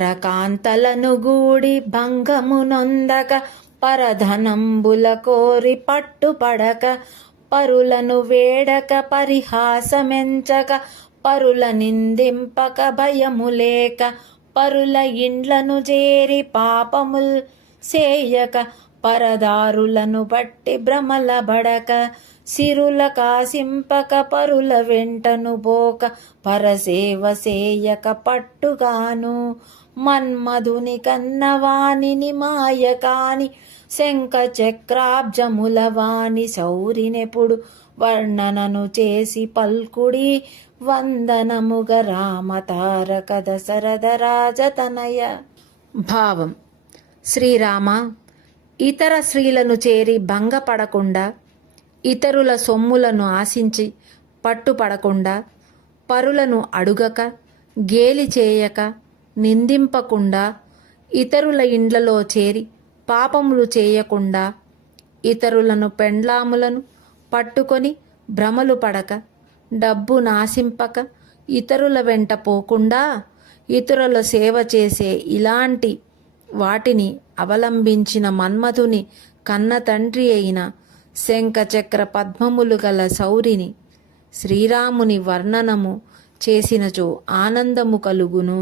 పరకాంతలను గూడి భంగమునొందక పరధనంబుల కోరి పట్టుపడక పరులను వేడక పరిహాసమెంచక పరుల నిందింపక భయములేక పరుల ఇండ్లను చేరి పాపముల్ సేయక పరదారులను బట్టి భ్రమలబడక సిరుల కాసింపక పరుల వెంటను బోక పరసేవ సేయక పట్టుగాను మన్మధుని కన్నవాణిని మాయకాని శంఖ చక్రాబ్జముల వాణి శౌరినెప్పుడు వర్ణనను చేసి పల్కుడి వందనముగ రామ తారక దశరథ రాజతనయ. భావం: శ్రీరామ, ఇతర స్త్రీలను చేరి భంగపడకుండా, ఇతరుల సొమ్ములను ఆశించి పట్టుపడకుండా, పరులను అడుగక గేలి చేయక నిందింపకుండా, ఇతరుల ఇండ్లలో చేరి పాపములు చేయకుండా, ఇతరులను పెండ్లాములను పట్టుకొని భ్రమలు పడక, డబ్బు నాశింపక, ఇతరుల వెంట పోకుండా, ఇతరుల సేవ చేసే ఇలాంటి వాటిని అవలంబించిన మన్మధుని కన్న తండ్రి అయిన శంఖచక్ర పద్మములు గల శౌరిని శ్రీరాముని వర్ణనము చేసినచో ఆనందము కలుగును.